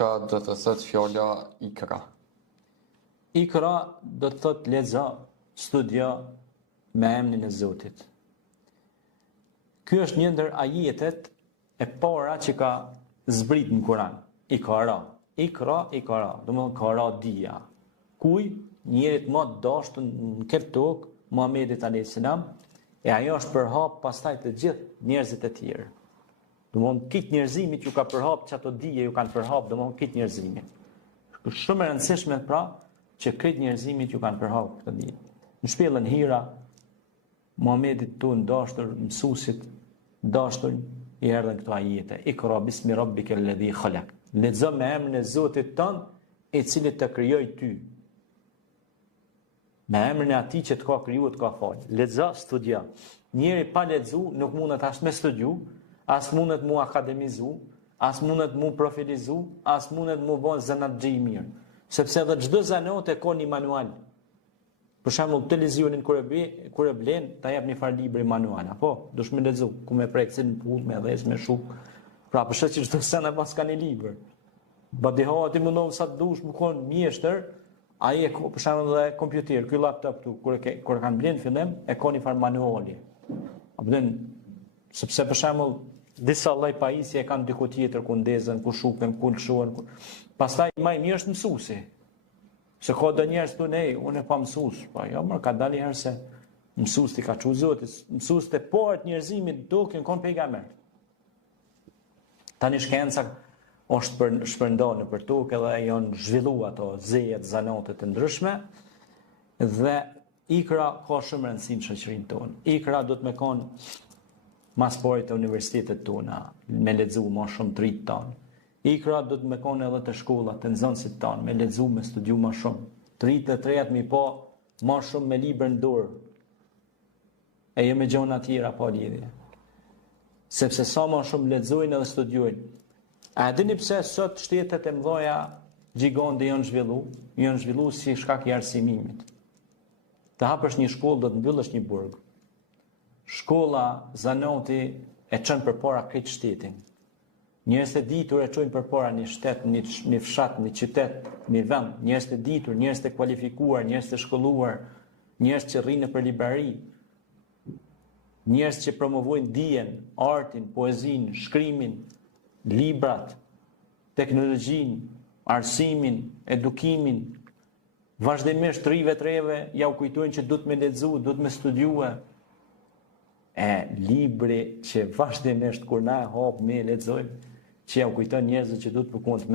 Çka do të thotë fjala ikra? Ikra do të thotë lexo, studio me emrin e Zotit. Ky është një ndër ajetet e para që ka zbrit në Kur'an. Ikra, domethënë kara dia. Kuj njerit më dashur në këtë tokë, Muhamedit alayhis salam, e ajo është përhap pastaj të gjithë njerëzit e tjerë. Domthon këtë njerëzimit ju ka përhap që ato dije ju kanë përhap, domthon këtë njerëzimit. Është shumë e rëndësishme pra që këtë njerëzimit ju kanë përhap këtë dije. Në shpellën Hira, Muhamedit ton dashur mësuesit dashur i erdhën këto ajete. Ikra bismi rabbika alladhi khalaq. Lexo me emrin e Zotit tënd, i cili të krijoi ty. Me emrin e atij që të ka krijuar, të ka fal. Lexo, studio. Njeri pa lexu nuk mundet as me studiu, as mundet mu akademizu, as mundet mu profilizu, as mundet mu bon zanatxhi i mirë. Sepse dhe çdo zanat e ka një manual. Për shembull, televizionin kur e blen, ta jap një far libri manual, apo dush me lexu, ku me preksin në puth, me dhes, me shuk. Pra për shkak që çdo sen pas ka një libër. Badihati mundon sa dush më kon mjeshtër, ai e për shembull dhe kompjuter, ky laptop këtu, kur e kanë blen fillim, e ka një far manuali. Apo sepse për shembull disa lloj pajisje e kanë diku tjetër ku ndezën, ku shuken, ku lshohen. Pastaj më i mirë është mësuesi. Se ka do njerëz thonë, unë e pa mësues, po jo, më ka dalë herë se mësuesi ka thënë Zoti, mësuesit e parë të njerëzimit duken kon pejgamber. Tani shkenca është për shpërndarë për tokë dhe janë zhvilluar ato zejet, zanatet të ndryshme dhe ikra ka shumë rëndësi në shoqërinë tonë. Ikra do të më kon mas pari të universitetet tona, me lexu më shumë të rinjt tonë. Ikra do të më kon edhe të shkollat, të nxënësit tonë, me lexu, me studiu më shumë. Të rinjt të tretë mi pa më shumë me libër në dorë. E jo me gjona të tjera pa lidhje. Sepse sa më shumë lexojnë edhe studiojnë. A dini pse sot shtetet e mëdha gjigande janë zhvilluar si shkak i arsimimit. Të hapësh një shkollë do të mbyllësh një burg. Shkolla zanati e çon përpara këtë shtetin. Njerëz të ditur e çojnë përpara një shtet, një fshat, një qytet, një vend, njerëz të ditur, njerëz të kualifikuar, njerëz të shkolluar, njerëz që rrinë për librari, njerëz që promovojnë dijen, artin, poezinë, shkrimin, librat, teknologjinë, arsimin, edukimin. Vazhdimisht rive të reve ja u kujtojnë që duhet me lexu, duhet me studiue. E libri që vazhdimisht kur na hap me lexojmë, që ja u kujton njerëzit që duhet të përkujtojnë